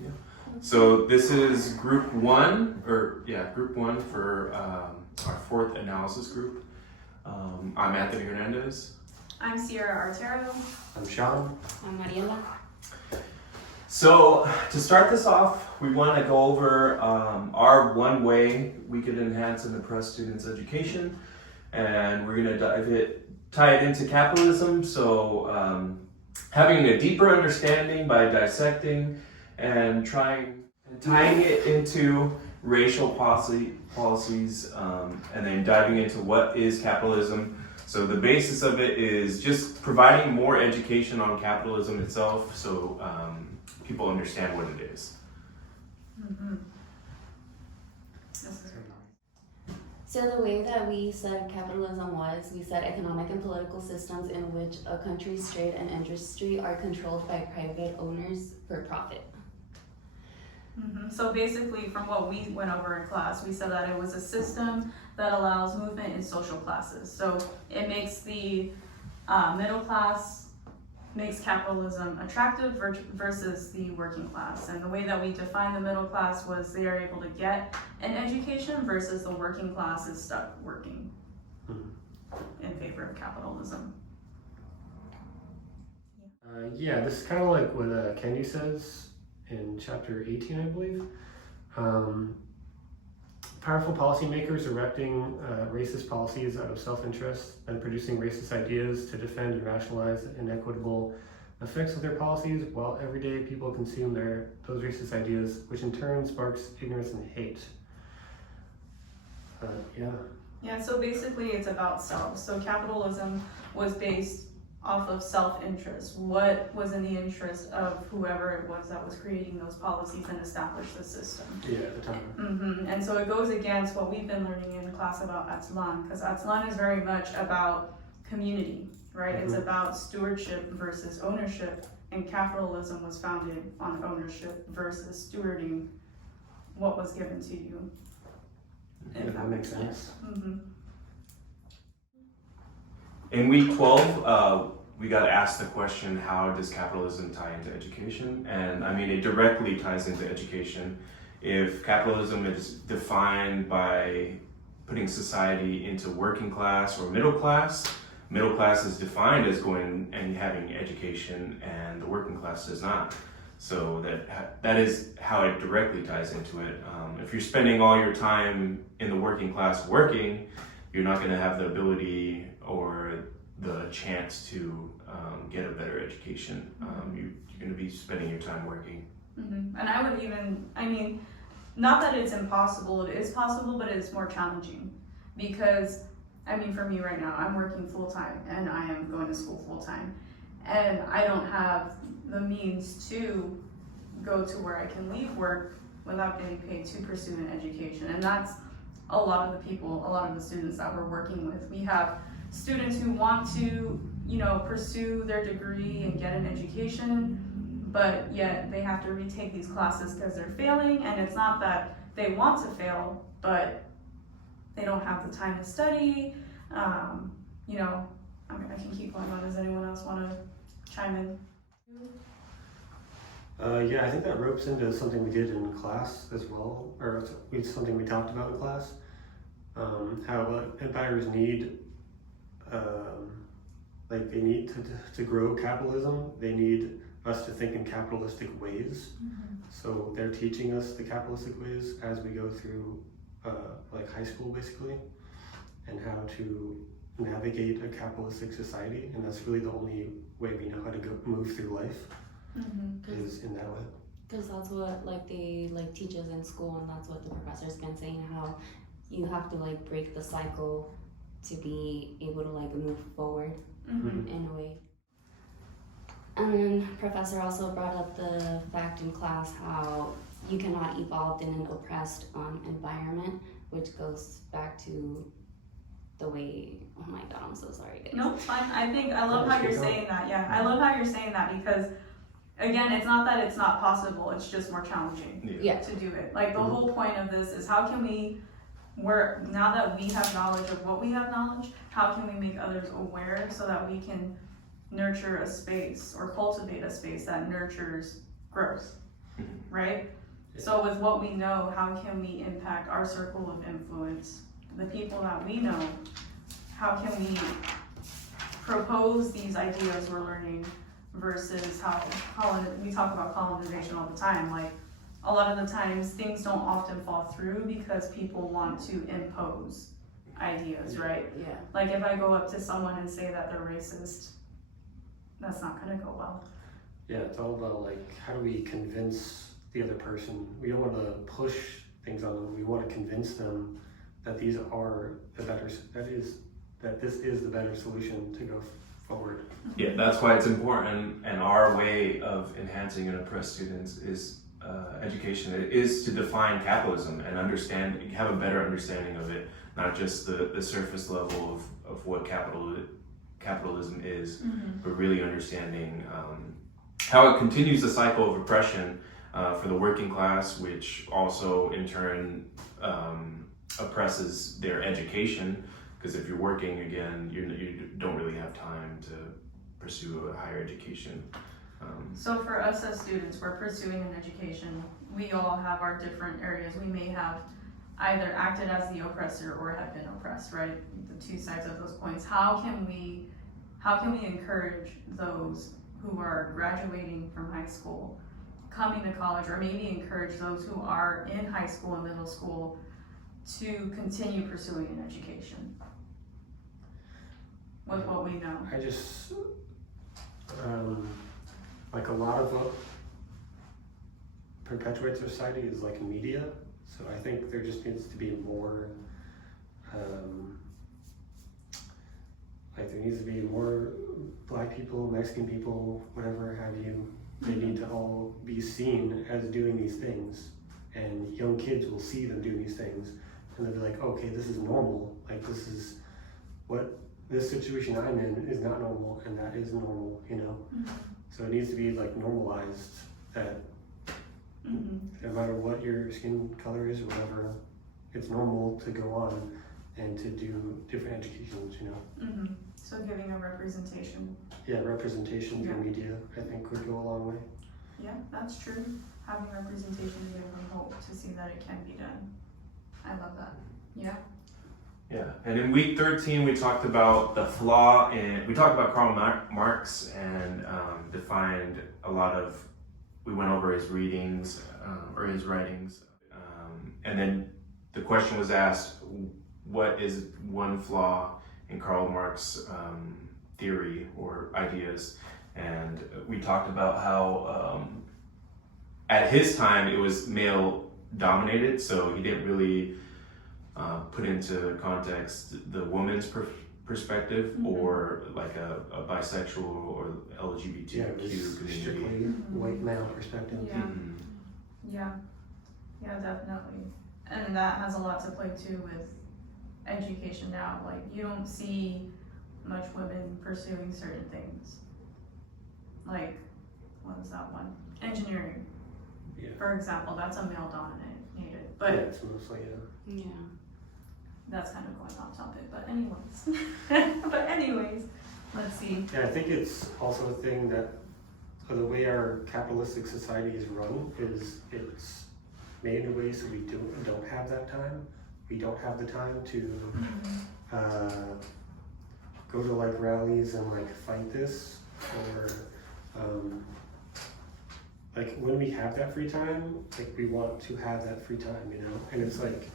Yeah. So this is group one for our fourth analysis group. I'm Anthony Hernandez. I'm Sierra Artero. I'm Sean. I'm Mariela. So to start this off, we want to go over our one way we could enhance and impress students' education, and we're going to tie it into capitalism. So having a deeper understanding by dissecting and tying it into racial policies, and then diving into what is capitalism. So the basis of it is just providing more education on capitalism itself, so people understand what it is. Mm-hmm. So the way that we said capitalism was, we said economic and political systems in which a country's trade and industry are controlled by private owners for profit. Mm-hmm. So basically, from what we went over in class, we said that it was a system that allows movement in social classes. So it makes the middle class, makes capitalism attractive versus the working class. And the way that we define the middle class was they are able to get an education versus the working class is stuck working in favor of capitalism. Yeah, this is kind of like what Candy says in chapter 18, I believe. Powerful policymakers erecting racist policies out of self-interest and producing racist ideas to defend and rationalize inequitable effects of their policies, while everyday people consume those racist ideas, which in turn sparks ignorance and hate. Yeah, so basically it's about self. So capitalism was based off of self-interest. What was in the interest of whoever it was that was creating those policies and established the system. Yeah, at the time. Mm-hmm. And so it goes against what we've been learning in class about Atlan, because Atlan is very much about community, right? Mm-hmm. It's about stewardship versus ownership, and capitalism was founded on ownership versus stewarding what was given to you. Yeah, that makes sense. Mm-hmm. In week 12, we got asked the question, how does capitalism tie into education? And I mean, it directly ties into education. If capitalism is defined by putting society into working class or middle class is defined as going and having education, and the working class does not. So that is how it directly ties into it. If you're spending all your time in the working class working, you're not going to have the ability or the chance to get a better education. You're going to be spending your time working. Mm-hmm. And I would not that it's impossible, it is possible, but it's more challenging. Because, for me right now, I'm working full-time and I am going to school full-time. And I don't have the means to go to where I can leave work without getting paid to pursue an education. And that's a lot of the students that we're working with. We have students who want to, pursue their degree and get an education, but yet they have to retake these classes because they're failing. And it's not that they want to fail, but they don't have the time to study. I can keep going on. Does anyone else want to chime in? Yeah, I think that ropes into something we did in class as well, or something we talked about in class. How empires need, they need to grow capitalism. They need us to think in capitalistic ways. Mm-hmm. So they're teaching us the capitalistic ways as we go through high school basically, and how to navigate a capitalistic society. And that's really the only way we know how to move through life. Mm-hmm. Is in that way. Because that's what they teach us in school, and that's what the professor's been saying, how you have to break the cycle to be able to move forward in a way. And then professor also brought up the fact in class how you cannot evolve in an oppressed environment, which goes back to the way, oh my god, I'm so sorry guys. No, it's fine. I love how you're saying that. Yeah, I love how you're saying that, because again, it's not that it's not possible, it's just more challenging to do it. The whole point of this is how can we, now that we have knowledge of what we have knowledge, how can we make others aware so that we can nurture a space or cultivate a space that nurtures growth. Mm-hmm. right? Yeah. So with what we know, how can we impact our circle of influence, the people that we know? How can we propose these ideas we're learning versus how we talk about colonization all the time. Like, a lot of the times things don't often fall through because people want to impose ideas, right? Yeah. Like, if I go up to someone and say that they're racist, that's not gonna go well. Yeah, it's all about like, how do we convince the other person? We don't want to push things on them. We want to convince them that these are the better, that this is the better solution to go forward. Yeah, that's why it's important, and our way of enhancing and oppress students is education. It is to define capitalism and have a better understanding of it, not just the surface level of what capitalism is, but really understanding how it continues the cycle of oppression for the working class, which also in turn oppresses their education. Because if you're working, again, you don't really have time to pursue a higher education. So for us as students, we're pursuing an education. We all have our different areas. We may have either acted as the oppressor or have been oppressed, right? The two sides of those coins. How can we encourage those who are graduating from high school, coming to college, or maybe encourage those who are in high school and middle school to continue pursuing an education with what we know? I just, like a lot of what perpetuates society is like media. So I think there just needs to be more, like there needs to be more Black people, Mexican people, whatever have you. They need to all be seen as doing these things, and young kids will see them do these things, and they'll be like, okay, this is normal. Like this situation I'm in is not normal, and that is normal, you know? So it needs to be like normalized that no matter what your skin color is or whatever, it's normal to go on and to do different educations, you know? So giving a representation. Yeah, representation through media, I think would go a long way. Yeah, that's true. Having representation to give them hope to see that it can be done. I love that. Yeah. Yeah, and in week 13 we talked about the flaw we talked about Karl Marx and defined a lot of, we went over his readings or his writings, and then the question was asked, what is one flaw in Karl Marx's theory or ideas? And we talked about how at his time it was male dominated, so he didn't really put into context the woman's perspective or like a bisexual or LGBTQ community. Strictly white male perspective. Yeah, definitely. And that has a lot to play too with education now. Like, you don't see much women pursuing certain things. Like, what was that one? Engineering. Yeah. For example, that's a male dominated, Yeah, but it's mostly, Yeah. that's kind of going off topic, but anyways, let's see. Yeah, I think it's also a thing that the way our capitalistic society is run is it's made in a way so we don't have that time. We don't have the time to go to like rallies and like fight this, or like when we have that free time, like we want to have that free time, you know? And it's like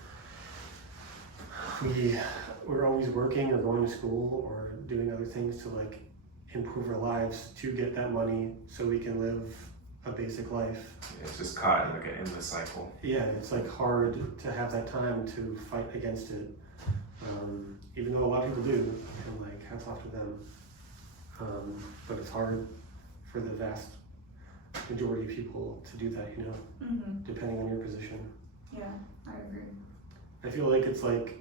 we're always working or going to school or doing other things to like improve our lives to get that money so we can live a basic life. It's just caught in like an endless cycle. Yeah, it's like hard to have that time to fight against it. Even though a lot of people do, and like hats off to them. But it's hard for the vast majority of people to do that, you know, depending on your position. Yeah, I agree. I feel like it's like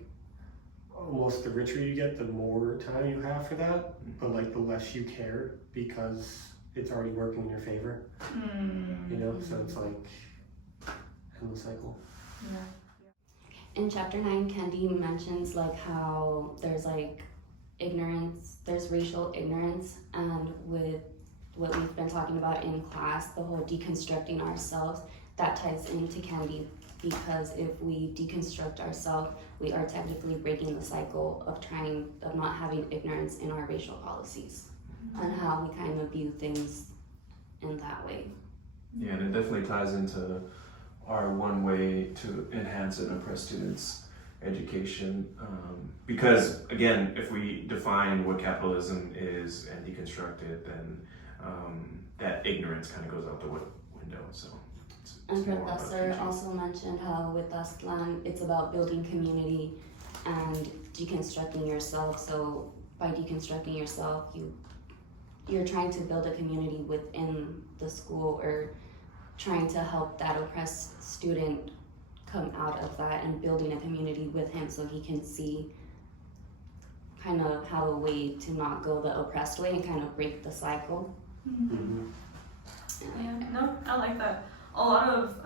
almost the richer you get, the more time you have for that, but like the less you care because it's already working in your favor. You know, so it's like endless cycle. Yeah. In chapter 9, Candy mentions like how there's like ignorance, there's racial ignorance, and with what we've been talking about in class, the whole deconstructing ourselves, that ties into Candy, because if we deconstruct ourselves, we are technically breaking the cycle of not having ignorance in our racial policies and how we kind of view things in that way. Yeah, and it definitely ties into our one way to enhance and oppress students' education. Because again, if we define what capitalism is and deconstruct it, then that ignorance kind of goes out the window. So. And more about Professor teaching. also mentioned how with Aztlan, it's about building community and deconstructing yourself. So by deconstructing yourself, you're trying to build a community within the school, or trying to help that oppressed student come out of that and building a community with him so he can see kind of how a way to not go the oppressed way and kind of break the cycle. Yeah, no, I like that. A lot of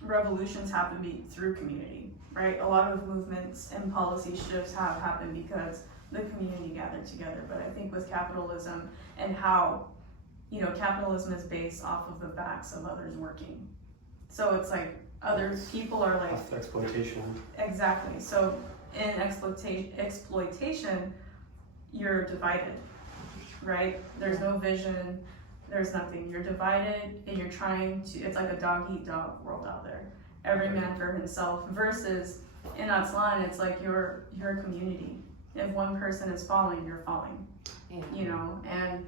revolutions happen through community, right? A lot of movements and policy shifts have happened because the community gathered together. But I think with capitalism and how, capitalism is based off of the backs of others working. So it's like other people are like exploitation. Exactly. So in exploitation, you're divided, right? There's no vision. There's nothing. You're divided, and you're trying to. It's like a dog-eat-dog world out there. Every man for himself. Versus in Aztlan, it's like you're a community. If one person is falling, you're falling. Yeah. And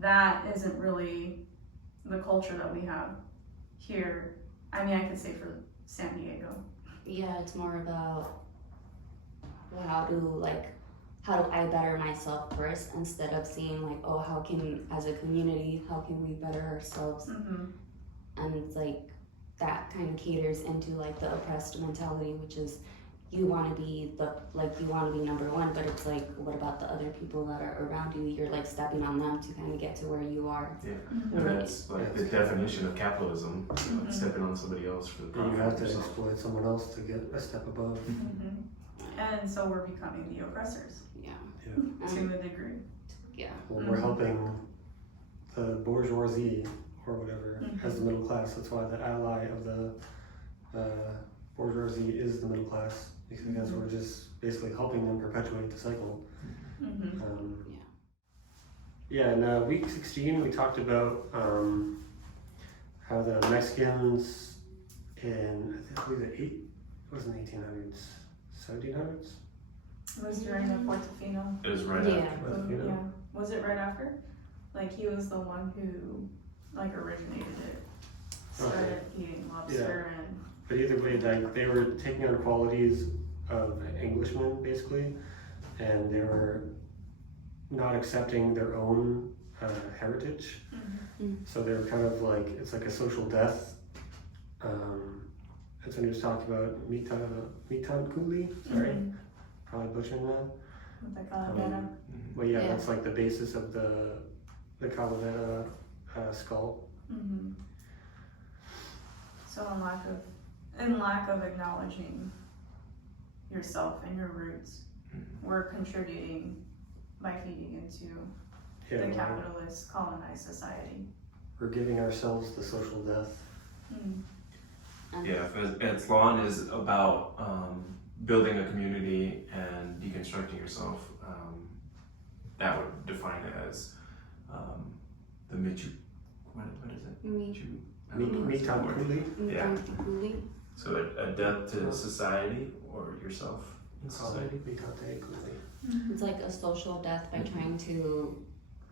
that isn't really the culture that we have here. I mean, I could say for San Diego. Yeah, it's more about how do I better myself first, instead of seeing like, oh, how can, as a community, how can we better ourselves? And it's like that kind of caters into like the oppressed mentality, which is you want to be number one, but it's like, what about the other people that are around you? You're like stepping on them to kind of get to where you are. Yeah, and that's like the definition of capitalism, stepping on somebody else for the profit. You have to exploit someone else to get a step above. And so we're becoming the oppressors. Yeah. To a degree. Yeah. Well, we're helping the bourgeoisie or whatever as the middle class. That's why the ally of the bourgeoisie is the middle class, because we're just basically helping them perpetuate the cycle. Yeah, in week 16 we talked about how the Mexicans in, I believe it wasn't 1800s, 1700s? It was during the Portofino. It was right Yeah. after. Yeah. Was it right after? Like he was the one who like originated it. Started eating lobster and. But either way, like they were taking on qualities of Englishmen basically, and they were not accepting their own heritage. So they were kind of like, it's like a social death. That's when he was talking about Mitan Kuli, sorry, probably butchering that. With the calavera. Well, yeah, that's like the basis of the calavera skull. So in lack of acknowledging yourself and your roots, we're contributing by feeding into the capitalist colonized society. We're giving ourselves the social death. Yeah, if Aztlan is about building a community and deconstructing yourself, that would define it as the Michu. What is it? Michu. Mitan Kuli. Yeah. Kuli. So a death to society or yourself in society. Mitate Kuli. It's like a social death by trying to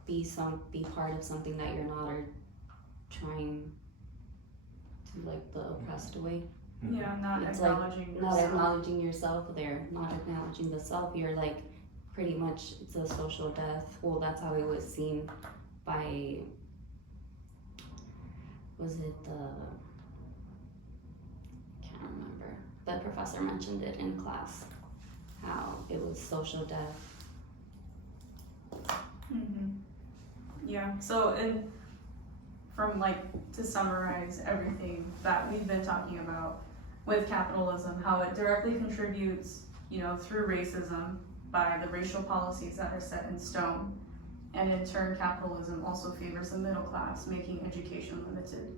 be part of something that you're not, or trying to like the oppressed way. Yeah, not It's acknowledging yourself. Not acknowledging yourself there, not acknowledging the self. You're like, pretty much, it's a social death. Well, that's how it was seen by, was it can't remember. The professor mentioned it in class, how it was social death. Yeah, so to summarize everything that we've been talking about with capitalism, how it directly contributes, through racism by the racial policies that are set in stone. And in turn, capitalism also favors the middle class, making education limited.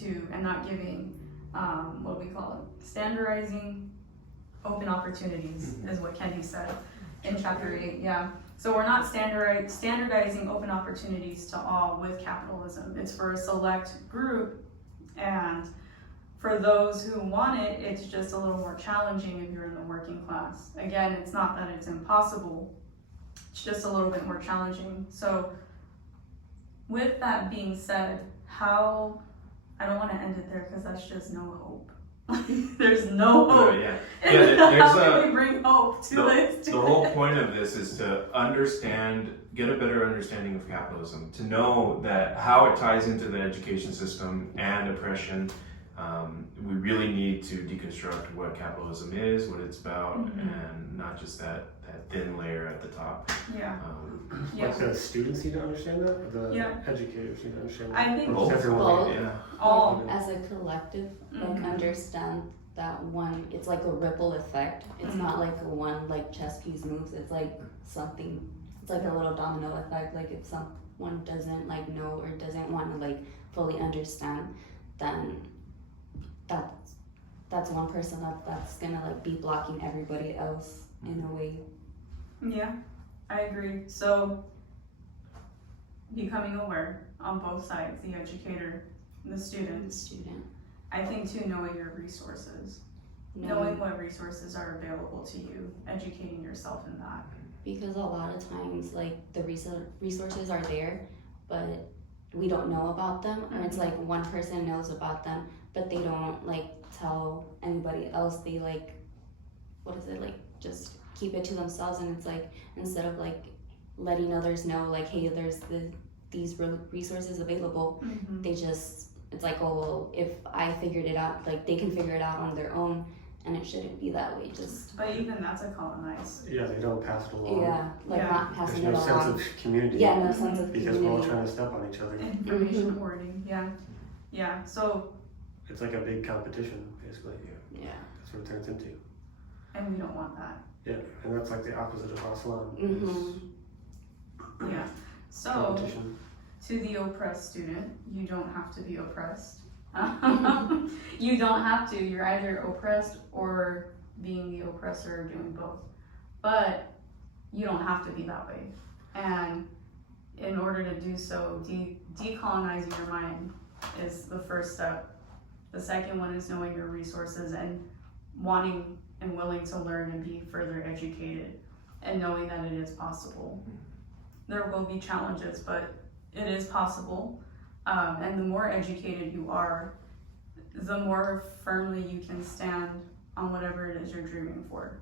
and not giving, what do we call it? Standardizing open opportunities is what Kenny said in chapter 8, yeah. So we're not standardizing open opportunities to all with capitalism. It's for a select group, and for those who want it, it's just a little more challenging if you're in the working class. Again, it's not that it's impossible, it's just a little bit more challenging. So with that being said, I don't want to end it there because that's just no hope. There's no hope. Oh, yeah. There's How can we bring hope to this? The whole point of this is to get a better understanding of capitalism, to know that how it ties into the education system and oppression. We really need to deconstruct what capitalism is, what it's about, and not just that thin layer at the top. Yeah. Like the students need to understand that, or the Yeah. educators need to understand that? I think Both. Everyone. Yeah. all. As a collective, like understand that one, it's like a ripple effect. It's not like a one like chess piece moves. It's like something. It's like a little domino effect. Like if someone doesn't like know or doesn't want to like fully understand, then that's one person that's gonna like be blocking everybody else in a way. Yeah, I agree. So becoming aware on both sides, the educator, the student. I think too, knowing your resources, knowing what resources are available to you, educating yourself in that. Because a lot of times like the resources are there, but we don't know about them, or it's like one person knows about them, but they don't like tell anybody else. They like, just keep it to themselves, and it's like instead of like letting others know like, hey, there's these resources available, they just, it's like, oh well, if I figured it out, like they can figure it out on their own, and it shouldn't be that way. But even that's a colonize. Yeah, they don't pass it along. Not passing There's no it sense along. of community. Yeah, no sense of because community. we're all trying to step on each other. Information hoarding, yeah. So, It's like a big competition, basically. Yeah. That's what it turns into. and we don't want that. Yeah, and that's like the opposite of Aslan. Yeah. So, Competition. to the oppressed student, you don't have to be oppressed. You don't have to. You're either oppressed or being the oppressor, or doing both. But you don't have to be that way. And in order to do so, decolonizing your mind is the first step. The second one is knowing your resources and wanting and willing to learn and be further educated, and knowing that it is possible. There will be challenges, but it is possible. And the more educated you are, the more firmly you can stand on whatever it is you're dreaming for.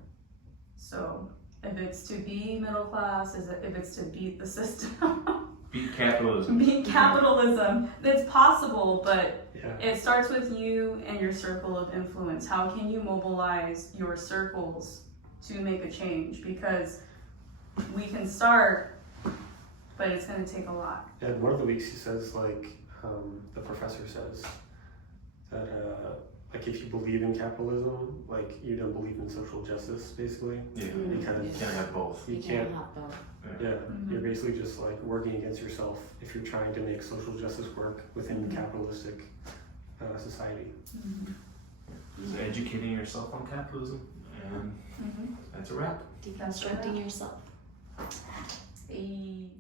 So if it's to be middle class, if it's to beat the system, Beat capitalism. beat capitalism, it's possible, but Yeah. it starts with you and your circle of influence. How can you mobilize your circles to make a change? Because we can start, but it's going to take a lot. And one of the weeks he says, like, the professor says that, like, if you believe in capitalism, like, you don't believe in social justice, basically. Yeah. You kind You of, can't have both. you can't, have both. yeah, you're basically just like working against yourself if you're trying to make social justice work within capitalistic society. Just educating yourself on capitalism, and that's a wrap. Deconstructing yourself. Hey.